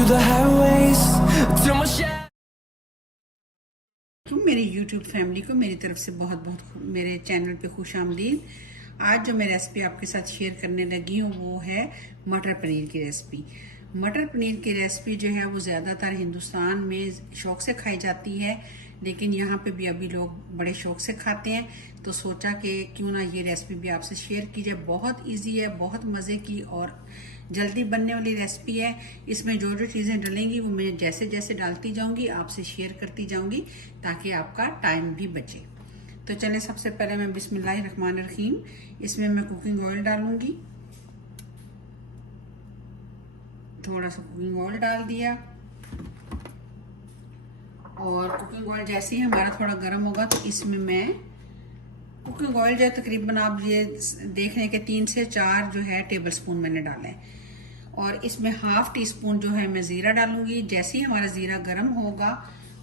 through the highways till my shadow. मेरी YouTube family को मेरी तरफ से बहुत बहुत मेरे चैनल पे खुश आमदीद। आज जो मैं रेसिपी आपके साथ शेयर करने लगी हूँ वो है मटर पनीर की रेसिपी। मटर पनीर की रेसिपी जो है वो ज़्यादातर हिंदुस्तान में शौक से खाई जाती है, लेकिन यहाँ पे भी अभी लोग बड़े शौक से खाते हैं, तो सोचा कि क्यों ना ये रेसिपी भी आपसे शेयर की जाए। बहुत इजी है, बहुत मज़े की और जल्दी बनने वाली रेसिपी है। इसमें जो जो चीज़ें डलेंगी वो मैं जैसे जैसे डालती जाऊंगी आपसे शेयर करती जाऊंगी ताकि आपका टाइम भी बचे। तो चलें, सबसे पहले मैं बिस्मिल्लाहिर्रहमानिर्रहीम इसमें मैं कुकिंग ऑयल डालूंगी। थोड़ा सा कुकिंग ऑयल डाल दिया और कुकिंग ऑयल जैसे ही हमारा थोड़ा गर्म होगा तो इसमें मैं कुकिंग ऑयल जो है तकरीबन आप ये देख रहे हैं कि 3 से 4 जो है टेबल स्पून मैंने डाले हैं। और इसमें हाफ टी स्पून जो है मैं ज़ीरा डालूंगी। जैसे ही हमारा ज़ीरा गर्म होगा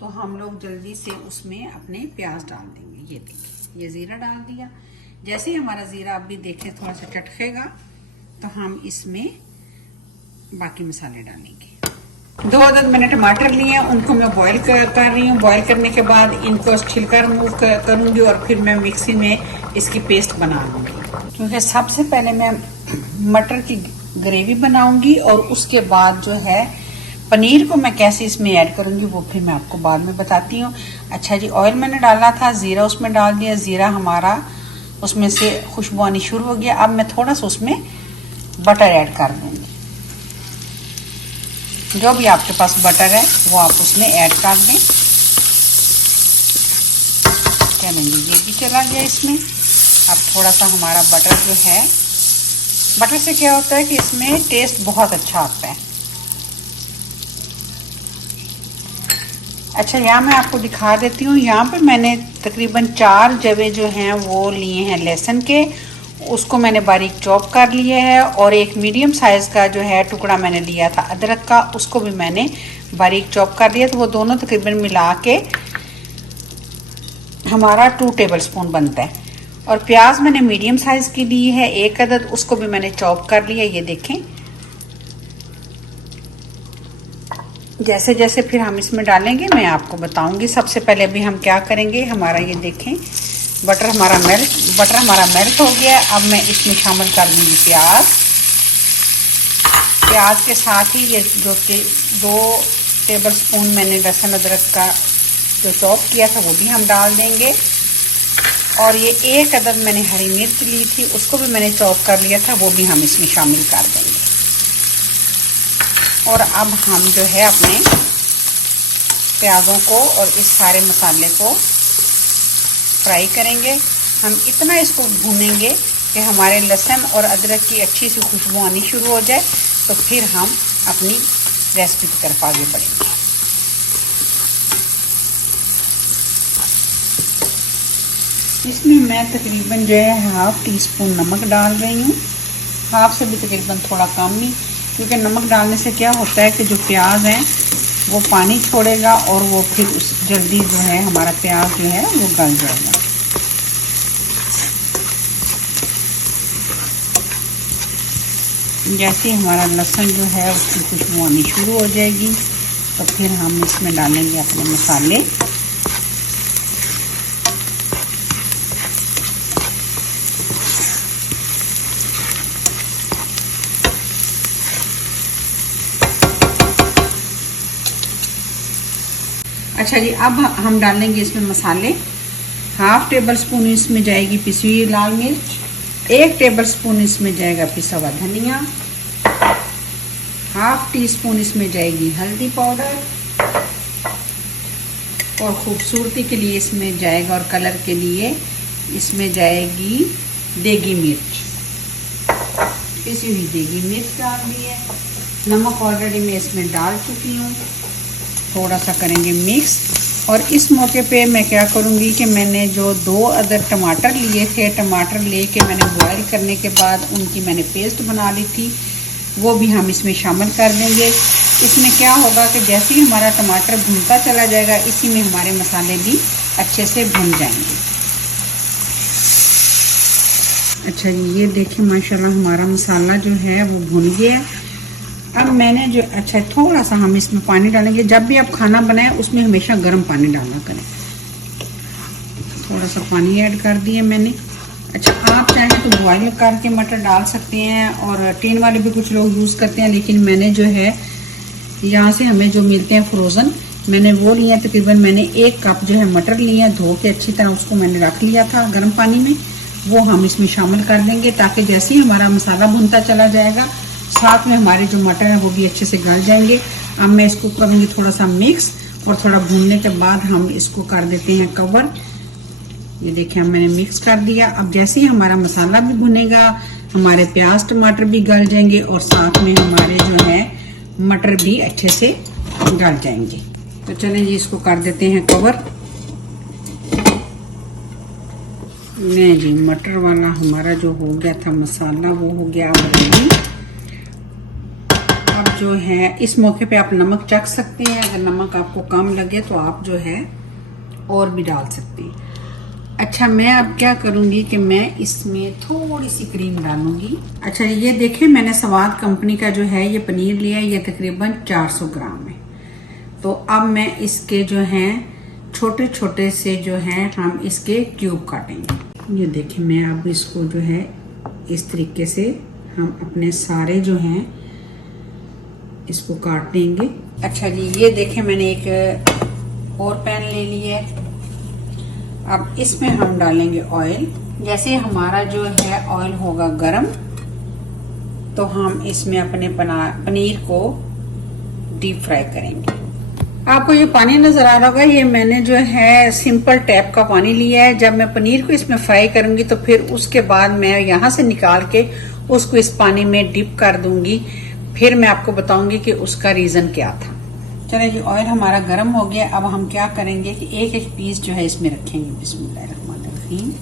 तो हम लोग जल्दी से उसमें अपने प्याज डाल देंगे। ये देखिए, ये ज़ीरा डाल दिया। जैसे ही हमारा ज़ीरा आप भी देखें थोड़ा सा चटकेगा तो हम इसमें बाकी मसाले डालेंगे। 2 अदद मैंने टमाटर लिए हैं, उनको मैं बॉईल कर रही हूँ। बॉईल करने के बाद इनको छिलका रिमूव करूँगी और फिर मैं मिक्सी में इसकी पेस्ट बना लूँगी। क्योंकि सबसे पहले मैं मटर की ग्रेवी बनाऊंगी और उसके बाद जो है पनीर को मैं कैसे इसमें ऐड करूँगी वो फिर मैं आपको बाद में बताती हूँ। अच्छा जी, ऑयल मैंने डाला था, ज़ीरा उसमें डाल दिया। ज़ीरा हमारा उसमें से खुशबू आनी शुरू हो गया। अब मैं थोड़ा सा उसमें बटर ऐड कर दूँगी। जो भी आपके पास बटर है वो आप उसमें ऐड कर दें। चलेंगे, ये भी चला गया इसमें। अब थोड़ा सा हमारा बटर जो है, बटर से क्या होता है कि इसमें टेस्ट बहुत अच्छा आता है। अच्छा, यहाँ मैं आपको दिखा देती हूँ। यहाँ पे मैंने तकरीबन 4 जवे जो हैं वो लिए हैं लहसुन के, उसको मैंने बारीक चॉप कर लिया है। और एक मीडियम साइज़ का जो है टुकड़ा मैंने लिया था अदरक का, उसको भी मैंने बारीक चॉप कर लिया। तो वो दोनों तकरीबन मिला के हमारा 2 टेबल स्पून बनता है। और प्याज मैंने मीडियम साइज़ की ली है 1 अदद, उसको भी मैंने चॉप कर लिया। ये देखें, जैसे जैसे फिर हम इसमें डालेंगे मैं आपको बताऊंगी। सबसे पहले अभी हम क्या करेंगे, हमारा ये देखें बटर हमारा मेल्ट हो गया। अब मैं इसमें शामिल कर दूंगी प्याज के साथ ही ये जो 2 टेबल स्पून मैंने लहसुन अदरक का जो चॉप किया था वो भी हम डाल देंगे। और ये 1 अदद मैंने हरी मिर्च ली थी, उसको भी मैंने चॉप कर लिया था, वो भी हम इसमें शामिल कर देंगे। और अब हम जो है अपने प्याज़ों को और इस सारे मसाले को फ्राई करेंगे। हम इतना इसको भूनेंगे कि हमारे लहसुन और अदरक की अच्छी सी खुशबू आनी शुरू हो जाए, तो फिर हम अपनी रेसिपी की तरफ आगे बढ़ेंगे। इसमें मैं तकरीबन जो है हाफ टी स्पून नमक डाल रही हूँ। हाफ से भी तकरीबन थोड़ा कम ही, क्योंकि नमक डालने से क्या होता है कि जो प्याज है वो पानी छोड़ेगा और वो फिर उस जल्दी जो है हमारा प्याज जो है वो गल जाएगा। जैसे ही हमारा लहसुन जो है उसकी खुशबू आनी शुरू हो जाएगी तो फिर हम इसमें डालेंगे अपने मसाले। अच्छा जी, अब हम डालेंगे इसमें मसाले। हाफ टेबल स्पून इसमें जाएगी पिसी हुई लाल मिर्च, 1 टेबल स्पून इसमें जाएगा पिसा हुआ धनिया, हाफ टी स्पून इसमें जाएगी हल्दी पाउडर, और खूबसूरती के लिए इसमें जाएगा और कलर के लिए इसमें जाएगी देगी मिर्च, पिसी हुई देगी मिर्च डाल दी है। नमक ऑलरेडी मैं इसमें डाल चुकी हूँ। थोड़ा सा करेंगे मिक्स। और इस मौके पे मैं क्या करूँगी कि मैंने जो 2 अदद टमाटर लिए थे, टमाटर लेके मैंने बॉईल करने के बाद उनकी मैंने पेस्ट बना ली थी, वो भी हम इसमें शामिल कर देंगे। इसमें क्या होगा कि जैसे ही हमारा टमाटर भुनता चला जाएगा, इसी में हमारे मसाले भी अच्छे से भुन जाएंगे। अच्छा जी, ये देखिए माशाल्लाह हमारा मसाला जो है वो भुन गया। अब मैंने जो अच्छा थोड़ा सा हम इसमें पानी डालेंगे। जब भी आप खाना बनाएं उसमें हमेशा गर्म पानी डालना करें। थोड़ा सा पानी ऐड कर दिए मैंने। अच्छा, आप चाहें तो बॉयल करके मटर डाल सकते हैं और टीन वाले भी कुछ लोग यूज़ करते हैं, लेकिन मैंने जो है यहाँ से हमें जो मिलते हैं फ्रोज़न, मैंने वो लिए। तकरीबन मैंने 1 कप जो है मटर लिए, धो के अच्छी तरह उसको मैंने रख लिया था गर्म पानी में। वो हम इसमें शामिल कर देंगे ताकि जैसे ही हमारा मसाला भुनता चला जाएगा साथ में हमारे जो मटर है वो भी अच्छे से गल जाएंगे। अब मैं इसको करूँगी थोड़ा सा मिक्स और थोड़ा भूनने के बाद हम इसको कर देते हैं कवर। ये देखिए मैंने मिक्स कर दिया। अब जैसे ही हमारा मसाला भी भुनेगा हमारे प्याज टमाटर भी गल जाएंगे और साथ में हमारे जो है मटर भी अच्छे से गल जाएंगे। तो चलें जी, इसको कर देते हैं कवर। नहीं जी, मटर वाला हमारा जो हो गया था मसाला वो हो गया रेडी। अब जो है इस मौके पे आप नमक चख सकते हैं। अगर नमक आपको कम लगे तो आप जो है और भी डाल सकते हैं। अच्छा, मैं अब क्या करूंगी कि मैं इसमें थोड़ी सी क्रीम डालूंगी। अच्छा, ये देखें मैंने स्वाद कंपनी का जो है ये पनीर लिया है, ये तकरीबन 400 ग्राम है। तो अब मैं इसके जो हैं छोटे छोटे से जो हैं हम इसके क्यूब काटेंगे। ये देखें मैं अब इसको जो है इस तरीके से हम अपने सारे जो हैं इसको काट देंगे। अच्छा जी, ये देखें मैंने एक और पैन ले लिया है। अब इसमें हम डालेंगे ऑयल। जैसे हमारा जो है ऑयल होगा गरम तो हम इसमें अपने पनीर को डीप फ्राई करेंगे। आपको ये पानी नजर आ रहा होगा, ये मैंने जो है सिंपल टैप का पानी लिया है। जब मैं पनीर को इसमें फ्राई करूंगी तो फिर उसके बाद मैं यहाँ से निकाल के उसको इस पानी में डिप कर दूंगी। फिर मैं आपको बताऊंगी कि उसका रीजन क्या था। चलिए जी, ऑयल हमारा गर्म हो गया। अब हम क्या करेंगे कि एक एक पीस जो है इसमें रखेंगे। बिस्मिल्लाहिर्रहमानिर्रहीम।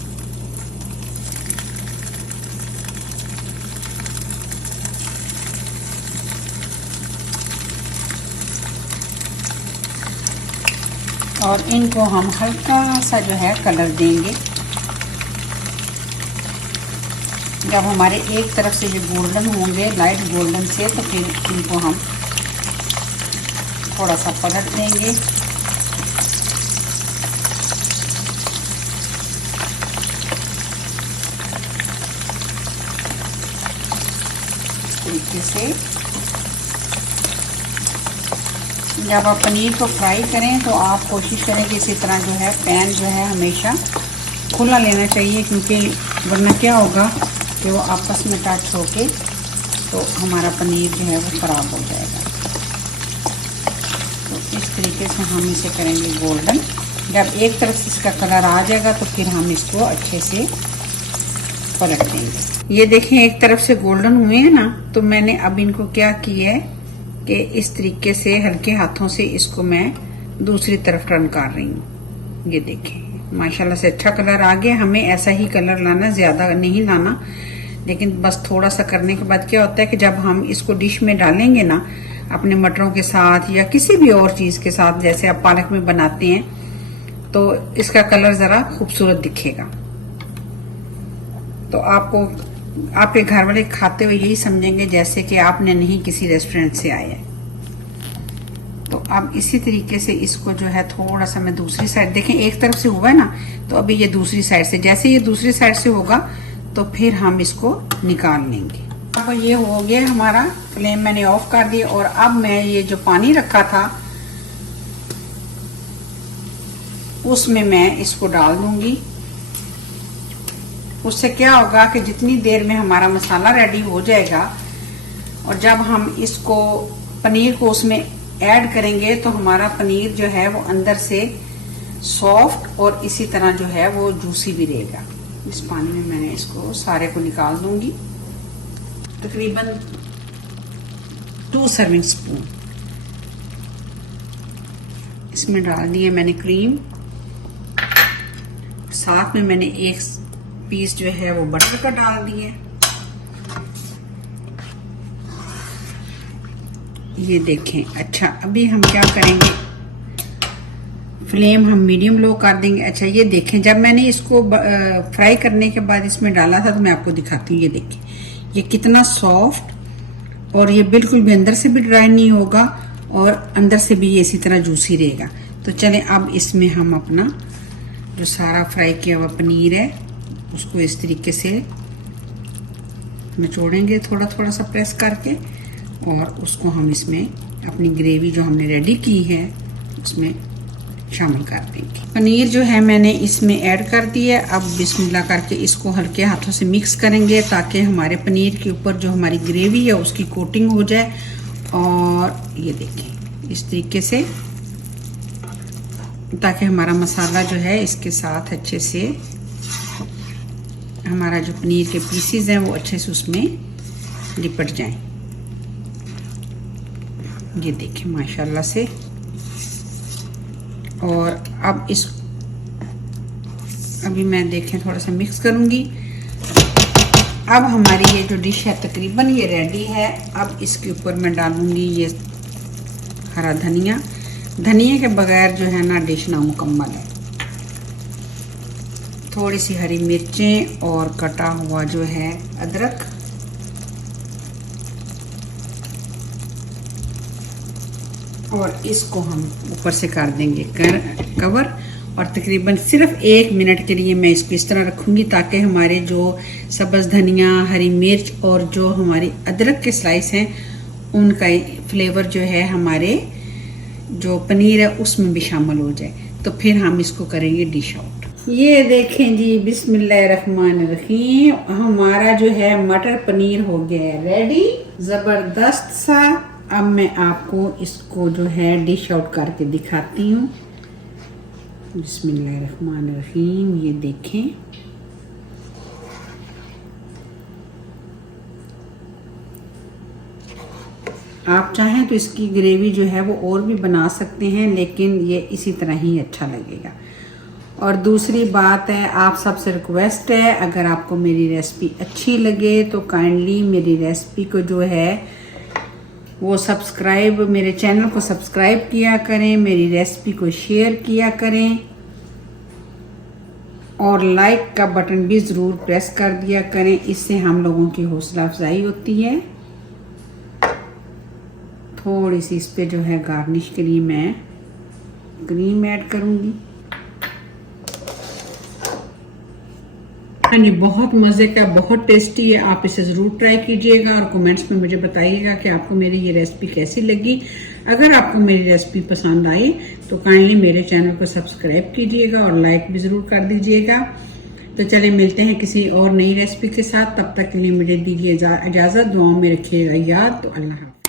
और इनको हम हल्का सा जो है कलर देंगे। जब हमारे एक तरफ से ये गोल्डन होंगे, लाइट गोल्डन से, तो फिर इनको हम थोड़ा सा पलट देंगे। इस तरीके से जब आप पनीर को फ्राई करें तो आप कोशिश करें कि इसी तरह जो है पैन जो है हमेशा खुला लेना चाहिए, क्योंकि वरना क्या होगा कि वो आपस में टच होके तो हमारा पनीर जो है वो ख़राब हो जाएगा। तो इस तरीके से हम इसे करेंगे गोल्डन। जब एक तरफ से इसका कलर आ जाएगा तो फिर हम इसको अच्छे से पलट देंगे। ये देखें एक तरफ से गोल्डन हुए हैं ना, तो मैंने अब इनको क्या किया है कि इस तरीके से हल्के हाथों से इसको मैं दूसरी तरफ टर्न कर रही हूँ। ये देखें माशाल्लाह से अच्छा कलर आ गया। हमें ऐसा ही कलर लाना, ज्यादा नहीं लाना, लेकिन बस थोड़ा सा करने के बाद क्या होता है कि जब हम इसको डिश में डालेंगे ना अपने मटरों के साथ या किसी भी और चीज के साथ, जैसे आप पालक में बनाते हैं, तो इसका कलर जरा खूबसूरत दिखेगा। तो आपको आपके घर वाले खाते हुए यही समझेंगे जैसे कि आपने नहीं किसी रेस्टोरेंट से आए हैं। तो अब इसी तरीके से इसको जो है थोड़ा सा मैं दूसरी साइड, देखें एक तरफ से हुआ है ना, तो अभी ये दूसरी साइड से, जैसे ये दूसरी साइड से होगा तो फिर हम इसको निकाल लेंगे। अब ये हो गया हमारा, फ्लेम मैंने ऑफ कर दिया। और अब मैं ये जो पानी रखा था उसमें मैं इसको डाल दूंगी। उससे क्या होगा कि जितनी देर में हमारा मसाला रेडी हो जाएगा और जब हम इसको पनीर को उसमें ऐड करेंगे तो हमारा पनीर जो है वो अंदर से सॉफ्ट और इसी तरह जो है वो जूसी भी रहेगा। इस पानी में मैंने इसको सारे को निकाल दूंगी। तकरीबन 2 सर्विंग स्पून इसमें डाल दिए मैंने क्रीम। साथ में मैंने एक पीस जो है वो बटर का डाल दिए। ये देखें। अच्छा, अभी हम क्या करेंगे, फ्लेम हम मीडियम लो कर देंगे। अच्छा, ये देखें जब मैंने इसको फ्राई करने के बाद इसमें डाला था तो मैं आपको दिखाती हूँ। ये देखें ये कितना सॉफ्ट और ये बिल्कुल भी अंदर से भी ड्राई नहीं होगा और अंदर से भी ये इसी तरह जूसी रहेगा। तो चलें अब इसमें हम अपना जो सारा फ्राई किया हुआ पनीर है उसको इस तरीके से निचोड़ेंगे, थोड़ा थोड़ा सा प्रेस करके, और उसको हम इसमें अपनी ग्रेवी जो हमने रेडी की है उसमें शामिल कर देंगे। पनीर जो है मैंने इसमें ऐड कर दिया। अब बिस्मिल्लाह करके इसको हल्के हाथों से मिक्स करेंगे ताकि हमारे पनीर के ऊपर जो हमारी ग्रेवी है उसकी कोटिंग हो जाए। और ये देखें इस तरीके से, ताकि हमारा मसाला जो है इसके साथ अच्छे से, हमारा जो पनीर के पीसेस हैं वो अच्छे से उसमें लिपट जाएं। ये देखें माशाल्लाह से। और अब इस अभी मैं देखें थोड़ा सा मिक्स करूंगी। अब हमारी ये जो डिश है तकरीबन ये रेडी है। अब इसके ऊपर मैं डालूंगी ये हरा धनिया। धनिया के बगैर जो है ना डिश नामुकम्मल है। थोड़ी सी हरी मिर्चें और कटा हुआ जो है अदरक, और इसको हम ऊपर से कर देंगे कवर। और तकरीबन सिर्फ 1 मिनट के लिए मैं इसको इस तरह रखूंगी ताकि हमारे जो सब्ज़ धनिया, हरी मिर्च और जो हमारी अदरक के स्लाइस हैं उनका फ्लेवर जो है हमारे जो पनीर है उसमें भी शामिल हो जाए। तो फिर हम इसको करेंगे डिश आउट। ये देखें जी, बिस्मिल्लाहिर्रहमानिर्रहीम, हमारा जो है मटर पनीर हो गया है रेडी, ज़बरदस्त सा। अब मैं आपको इसको जो है डिश आउट करके दिखाती हूँ। बिस्मिल्लाहिर्रहमानिर्रहीम, ये देखें। आप चाहें तो इसकी ग्रेवी जो है वो और भी बना सकते हैं, लेकिन ये इसी तरह ही अच्छा लगेगा। और दूसरी बात है, आप सबसे रिक्वेस्ट है, अगर आपको मेरी रेसिपी अच्छी लगे तो काइंडली मेरी रेसिपी को जो है वो सब्सक्राइब, मेरे चैनल को सब्सक्राइब किया करें, मेरी रेसिपी को शेयर किया करें और लाइक का बटन भी ज़रूर प्रेस कर दिया करें। इससे हम लोगों की हौसला अफजाई होती है। थोड़ी सी इस पे जो है गार्निश के लिए मैं क्रीम ऐड करूँगी। हाँ जी, बहुत मज़े का, बहुत टेस्टी है। आप इसे ज़रूर ट्राई कीजिएगा और कमेंट्स में मुझे बताइएगा कि आपको मेरी ये रेसिपी कैसी लगी। अगर आपको मेरी रेसिपी पसंद आई तो काइंडली मेरे चैनल को सब्सक्राइब कीजिएगा और लाइक भी ज़रूर कर दीजिएगा। तो चलिए मिलते हैं किसी और नई रेसिपी के साथ। तब तक के लिए मुझे दीजिए इजाज़त। दुआओं में रखिएगा याद। तो अल्लाह हाफ़िज़।